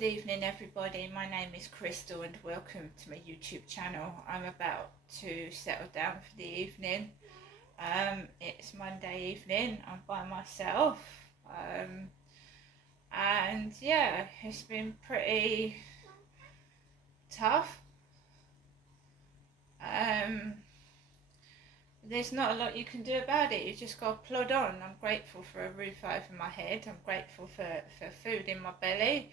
Good evening everybody, my name is Crystal and welcome to my YouTube channel. I'm about to settle down for the evening. It's Monday evening, I'm by myself, and yeah, it's been pretty tough. There's not a lot you can do about it, you just got to plod on. I'm grateful for a roof over my head, I'm grateful for food in my belly.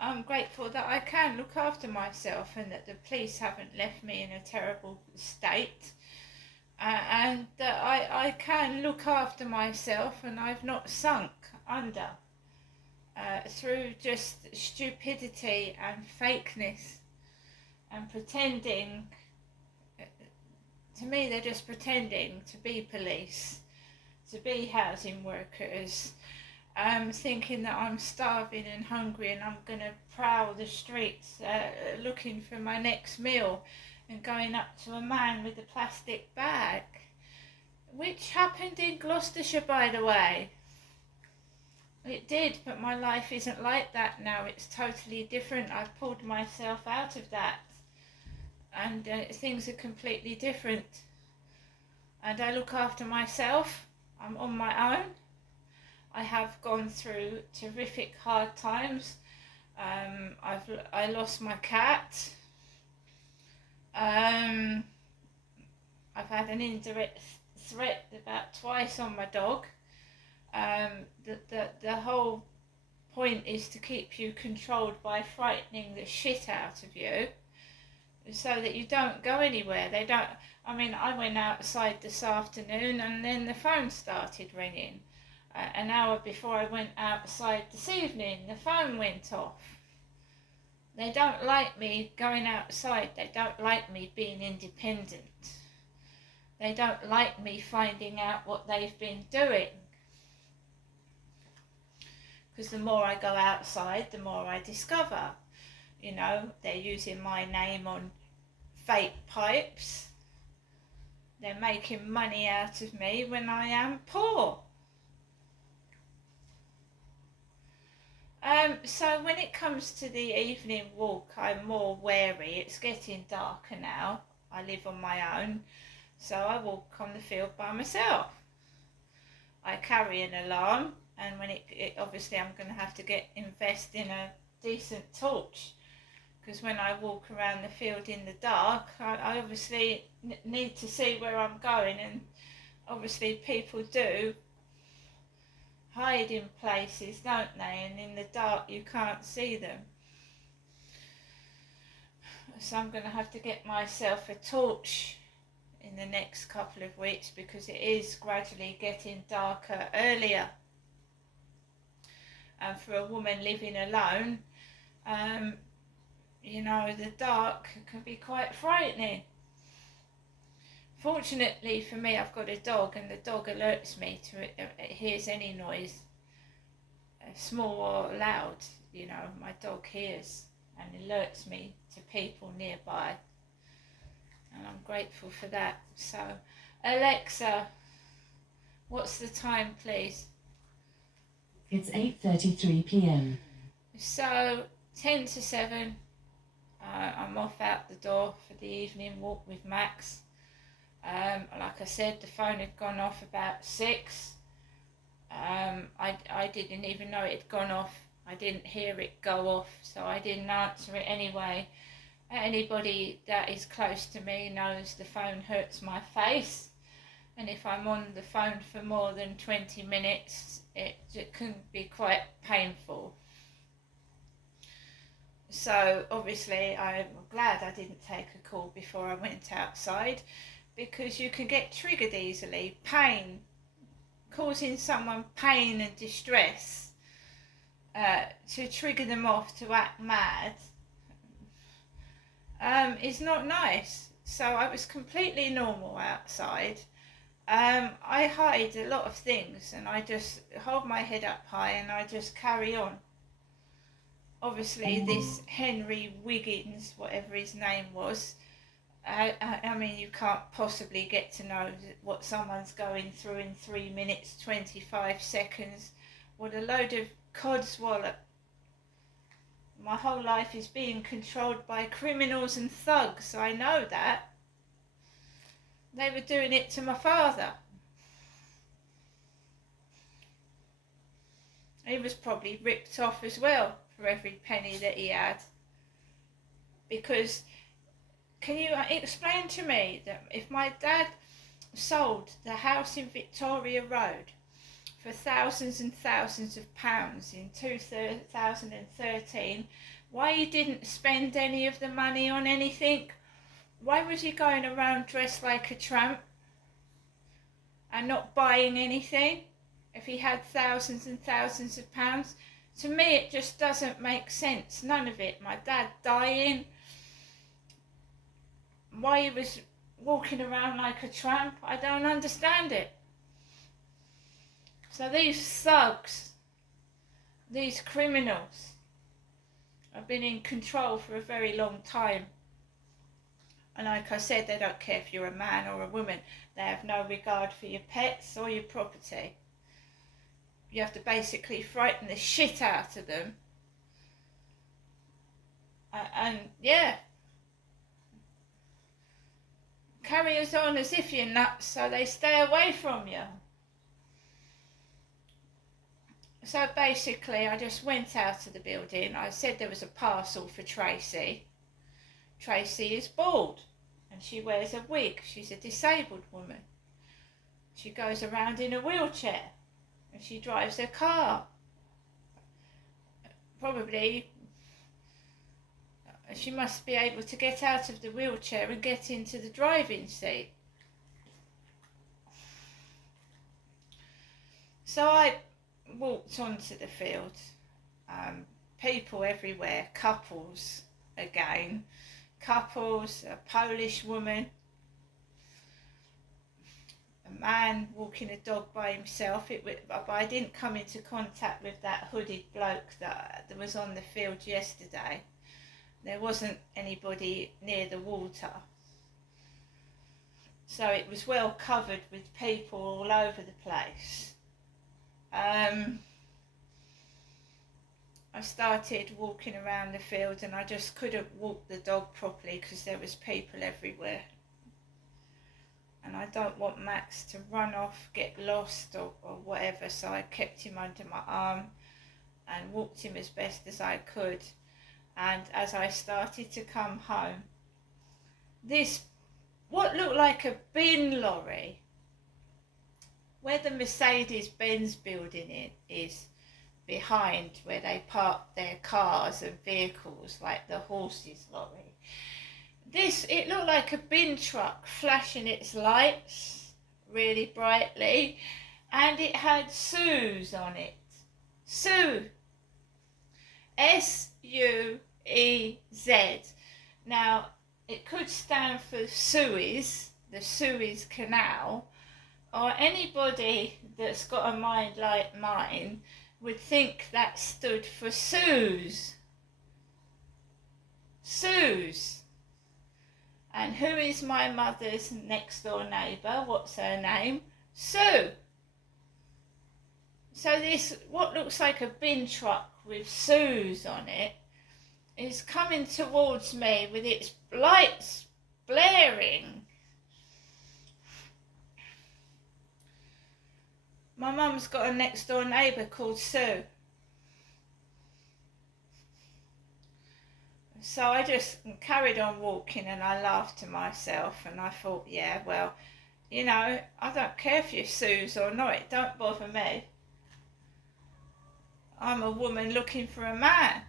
I'm grateful that I can look after myself and that the police haven't left me in a terrible state, and that I can look after myself and I've not sunk under through just stupidity and fakeness and pretending. To me, they're just pretending to be police, to be housing workers, thinking that I'm starving and hungry and I'm going to prowl the streets looking for my next meal and going up to a man with a plastic bag, which happened in Gloucestershire, by the way. It did, but my life isn't like that now. It's totally different. I've pulled myself out of that, and things are completely different, and I look after myself. I'm on my own. I have gone through terrific hard times. I lost my cat. I've had an indirect threat about twice on my dog. The whole point is to keep you controlled by frightening the shit out of you, so that you don't go anywhere. They don't. I mean, I went outside this afternoon and then the phone started ringing. An hour before I went outside this evening, the phone went off. They don't like me going outside. They don't like me being independent. They don't like me finding out what they've been doing. Because the more I go outside, the more I discover. You know, they're using my name on fake pipes. They're making money out of me when I am poor. So when it comes to the evening walk, I'm more wary. It's getting darker now. I live on my own, so I walk on the field by myself. I carry an alarm, and when it obviously I'm going to have to invest in a decent torch, because when I walk around the field in the dark, I obviously need to see where I'm going, and obviously people do hide in places, don't they? And in the dark you can't see them. So I'm going to have to get myself a torch in the next couple of weeks, because it is gradually getting darker earlier. And for a woman living alone, you know, the dark can be quite frightening. Fortunately for me, I've got a dog, and the dog alerts me to it hears any noise, small or loud. You know, my dog hears and alerts me to people nearby, and I'm grateful for that. So, Alexa, what's the time, please? It's 8:33 p.m. So, 10 to 7, I'm off out the door for the evening walk with Max. Like I said, the phone had gone off about 6. I didn't even know it had gone off. I didn't hear it go off, so I didn't answer it anyway. Anybody that is close to me knows the phone hurts my face, and if I'm on the phone for more than 20 minutes, it can be quite painful. So obviously I'm glad I didn't take a call before I went outside, because you can get triggered easily. Pain, causing someone pain and distress, to trigger them off to act mad, is not nice. So I was completely normal outside. I hide a lot of things, and I just hold my head up high and I just carry on. Obviously this Henry Wiggins, whatever his name was, I mean, you can't possibly get to know what someone's going through in 3 minutes 25 seconds. What a load of codswallop. My whole life is being controlled by criminals and thugs, so I know that. They were doing it to my father. He was probably ripped off as well for every penny that he had. Because, can you explain to me that if my dad sold the house in Victoria Road for thousands and thousands of pounds in 2013, why he didn't spend any of the money on anything? Why was he going around dressed like a tramp and not buying anything if he had thousands and thousands of pounds? To me, it just doesn't make sense. None of it. My dad dying, why he was walking around like a tramp, I don't understand it. So these thugs, these criminals, have been in control for a very long time. And like I said, they don't care if you're a man or a woman. They have no regard for your pets or your property. You have to basically frighten the shit out of them. And yeah, carry us on as if you're nuts so they stay away from you. So basically, I just went out of the building. I said there was a parcel for Tracy. Tracy is bald and she wears a wig. She's a disabled woman. She goes around in a wheelchair and she drives a car. Probably she must be able to get out of the wheelchair and get into the driving seat. So I walked onto the field. People everywhere, couples again. Couples, a Polish woman, a man walking a dog by himself. But I didn't come into contact with that hooded bloke that was on the field yesterday. There wasn't anybody near the water. So it was well covered with people all over the place. I started walking around the field and I just couldn't walk the dog properly because there was people everywhere. And I don't want Max to run off, get lost or whatever, so I kept him under my arm and walked him as best as I could. And as I started to come home, this, what looked like a bin lorry, where the Mercedes-Benz building is, behind where they park their cars and vehicles, like the horses lorry. It looked like a bin truck flashing its lights really brightly, and it had Suez on it. Sue. S-U-E-Z. Now, it could stand for Suez, the Suez Canal, or anybody that's got a mind like mine would think that stood for Suze. Suze. And who is my mother's next door neighbour? What's her name? Sue. So this, what looks like a bin truck with Suze on it, is coming towards me with its lights blaring. My mum's got a next door neighbour called Sue. So I just carried on walking and I laughed to myself and I thought, yeah, well, you know, I don't care if you're Sue's or not, it don't bother me. I'm a woman looking for a man.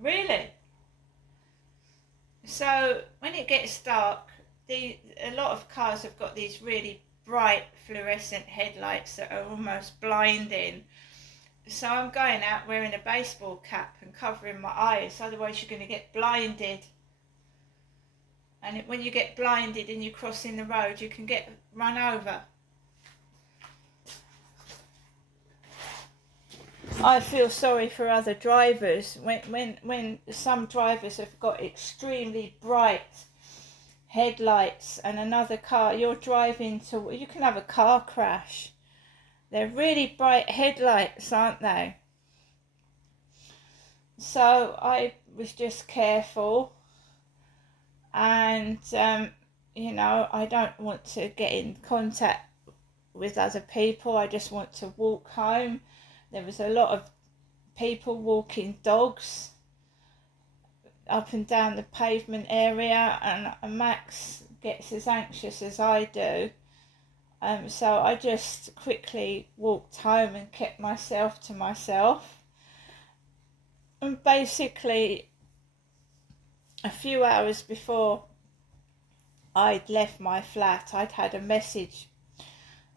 Really? So when it gets dark, a lot of cars have got these really bright fluorescent headlights that are almost blinding. So I'm going out wearing a baseball cap and covering my eyes, otherwise you're going to get blinded. And when you get blinded and you're crossing the road, you can get run over. I feel sorry for other drivers when some drivers have got extremely bright headlights and another car, you're driving to, you can have a car crash. They're really bright headlights, aren't they? So I was just careful, and I don't want to get in contact with other people. I just want to walk home. There was a lot of people walking dogs up and down the pavement area, and Max gets as anxious as I do. So I just quickly walked home and kept myself to myself. And basically, a few hours before I'd left my flat, I'd had a message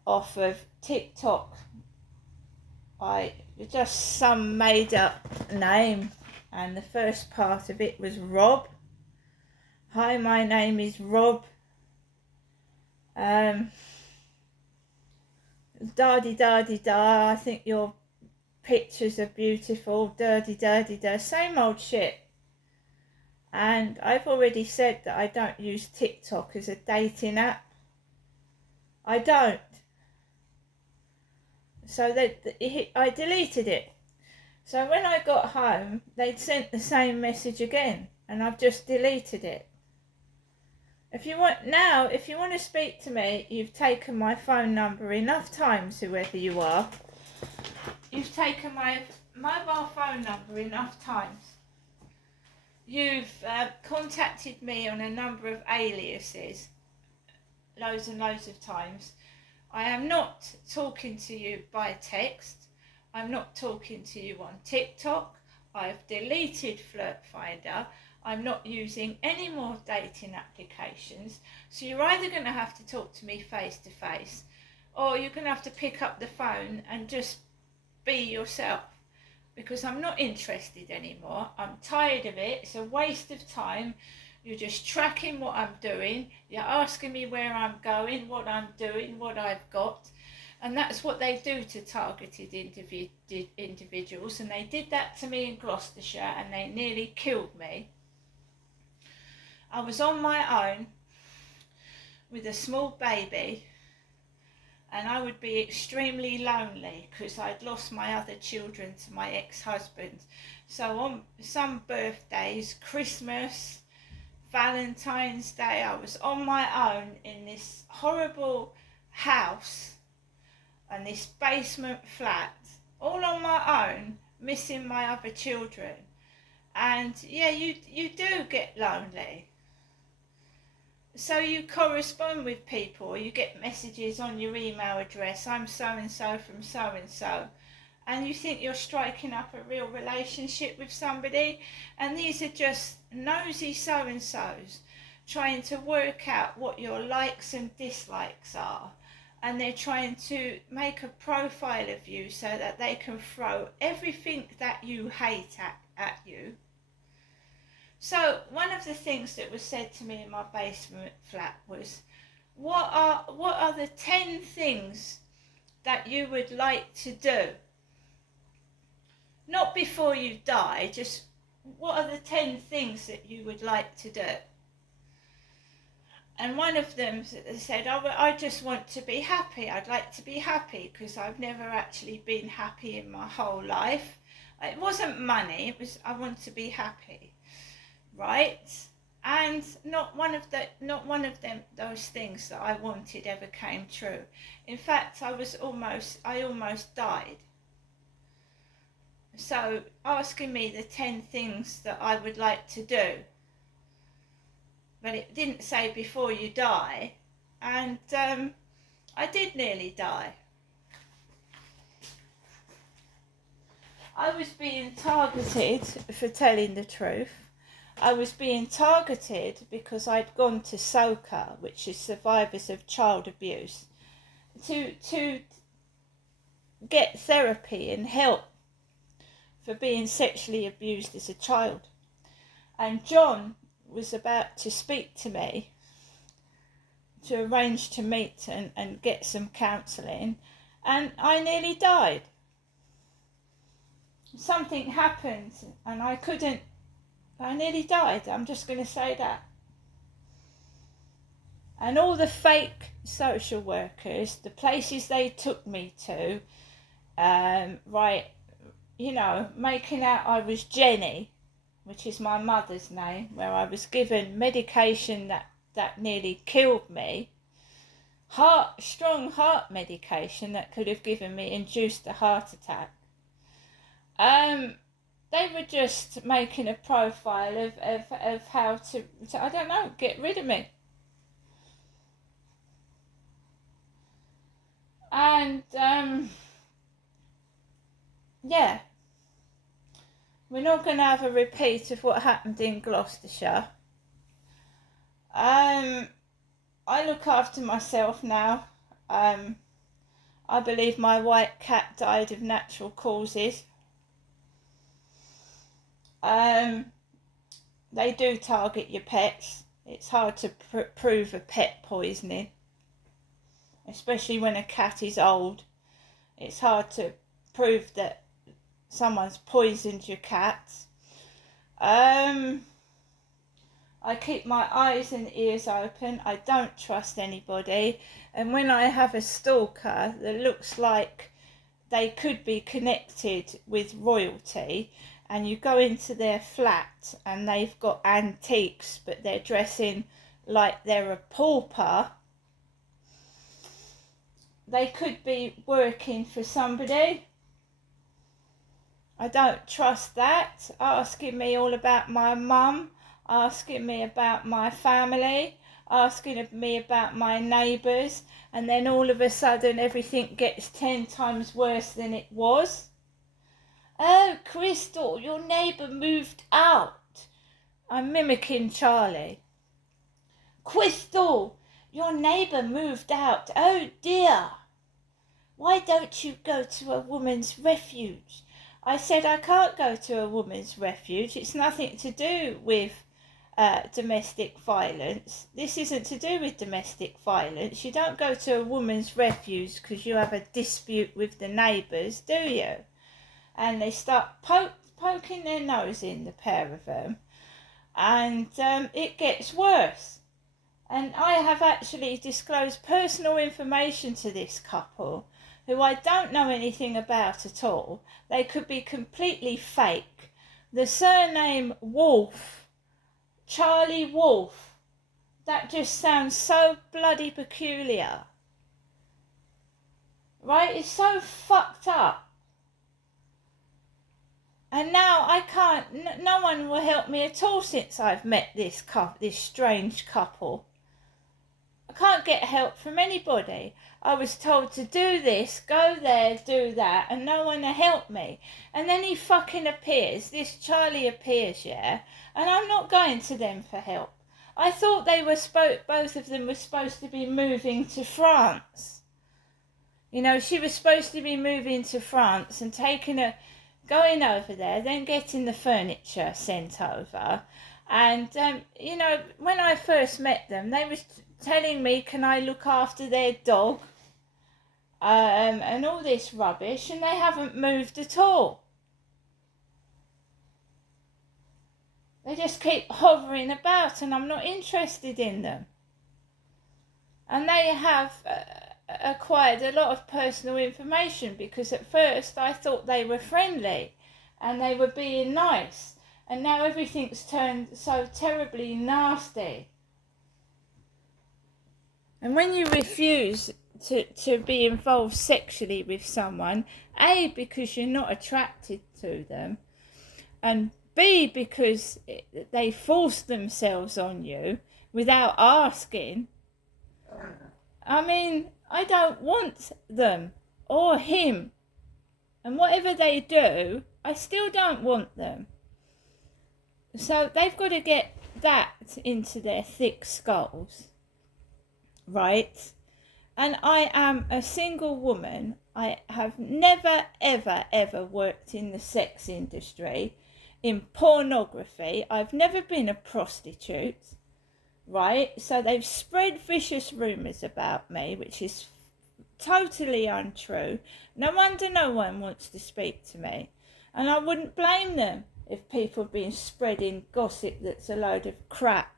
off of TikTok. Just some made up name, and the first part of it was Rob. Hi, my name is Rob. Da-di-da-di-da, I think your pictures are beautiful, da-di-da-di-da, same old shit. And I've already said that I don't use TikTok as a dating app. I don't. So I deleted it. So when I got home, they'd sent the same message again, and I've just deleted it. If you want to speak to me, you've taken my phone number enough times, whoever you are. You've taken my mobile phone number enough times. You've contacted me on a number of aliases, loads and loads of times. I am not talking to you by text. I'm not talking to you on TikTok. I've deleted Flirt Finder. I'm not using any more dating applications. So you're either going to have to talk to me face to face, or you're going to have to pick up the phone and just be yourself, because I'm not interested anymore. I'm tired of it. It's a waste of time. You're just tracking what I'm doing. You're asking me where I'm going, what I'm doing, what I've got. And that's what they do to targeted individuals. And they did that to me in Gloucestershire, and they nearly killed me. I was on my own with a small baby, and I would be extremely lonely because I'd lost my other children to my ex-husband. So on some birthdays, Christmas, Valentine's Day, I was on my own in this horrible house and this basement flat, all on my own, missing my other children. And yeah, you do get lonely. So you correspond with people, you get messages on your email address, I'm so-and-so from so-and-so, and you think you're striking up a real relationship with somebody, and these are just nosy so-and-sos trying to work out what your likes and dislikes are, and they're trying to make a profile of you so that they can throw everything that you hate at you. So one of the things that was said to me in my basement flat was, what are the 10 things that you would like to do? Not before you die, just what are the 10 things that you would like to do? And one of them said, I just want to be happy. I'd like to be happy because I've never actually been happy in my whole life. It wasn't money, it was I want to be happy. Right? And not one of those things that I wanted ever came true. In fact, I almost died. So asking me the 10 things that I would like to do, but it didn't say before you die, and I did nearly die. I was being targeted for telling the truth. I was being targeted because I'd gone to SOCA, which is Survivors of Child Abuse, to get therapy and help for being sexually abused as a child. And John was about to speak to me to arrange to meet and get some counselling, and I nearly died. Something happened and I nearly died, I'm just going to say that. And all the fake social workers, the places they took me to, you know, making out I was Jenny, which is my mother's name, where I was given medication that nearly killed me, strong heart medication that could have induced a heart attack. They were just making a profile of how to, I don't know, get rid of me. And, yeah, we're not going to have a repeat of what happened in Gloucestershire. I look after myself now. I believe my white cat died of natural causes. They do target your pets. It's hard to prove a pet poisoning, especially when a cat is old. It's hard to prove that someone's poisoned your cat. I keep my eyes and ears open. I don't trust anybody. And when I have a stalker that looks like they could be connected with royalty, and you go into their flat and they've got antiques but they're dressing like they're a pauper, they could be working for somebody. I don't trust that. Asking me all about my mum, asking me about my family, asking me about my neighbours, and then all of a sudden everything gets 10 times worse than it was. Oh, Crystal, your neighbour moved out. I'm mimicking Charlie. Crystal, your neighbour moved out. Oh dear. Why don't you go to a woman's refuge? I said I can't go to a woman's refuge. It's nothing to do with domestic violence. This isn't to do with domestic violence. You don't go to a woman's refuge because you have a dispute with the neighbours, do you? And they start poking their nose in, the pair of them, and it gets worse. And I have actually disclosed personal information to this couple, who I don't know anything about at all. They could be completely fake. The surname Wolf, Charlie Wolf, that just sounds so bloody peculiar. Right? It's so fucked up. And now I can't, no one will help me at all since I've met this strange couple. I can't get help from anybody. I was told to do this, go there, do that, and no one will help me. And then he fucking appears, this Charlie appears, yeah, and I'm not going to them for help. I thought they were both of them were supposed to be moving to France. You know, she was supposed to be moving to France and going over there, then getting the furniture sent over. And, you know, when I first met them, they was telling me, can I look after their dog? And all this rubbish, and they haven't moved at all. They just keep hovering about, and I'm not interested in them. And they have acquired a lot of personal information, because at first I thought they were friendly and they were being nice, and now everything's turned so terribly nasty. And when you refuse to be involved sexually with someone, A, because you're not attracted to them, and B, because they force themselves on you without asking, I mean, I don't want them or him. And whatever they do, I still don't want them. So they've got to get that into their thick skulls, right? And I am a single woman. I have never, ever, ever worked in the sex industry, in pornography. I've never been a prostitute. Right, so they've spread vicious rumours about me, which is totally untrue. No wonder no one wants to speak to me. And I wouldn't blame them if people have been spreading gossip that's a load of crap.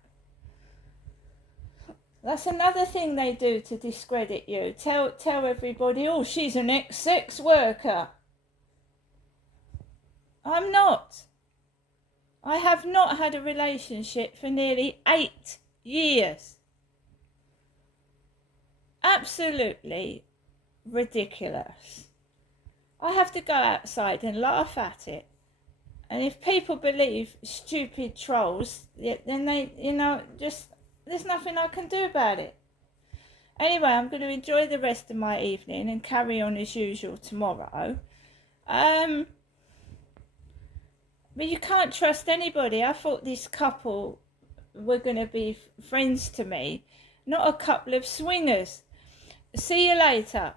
That's another thing they do to discredit you. Tell everybody, oh, she's an ex-sex worker. I'm not. I have not had a relationship for nearly 8 years. Absolutely ridiculous. I have to go outside and laugh at it. And if people believe stupid trolls, then they, just, there's nothing I can do about it. Anyway, I'm going to enjoy the rest of my evening and carry on as usual tomorrow. But you can't trust anybody. I thought this couple were going to be friends to me, not a couple of swingers. See you later.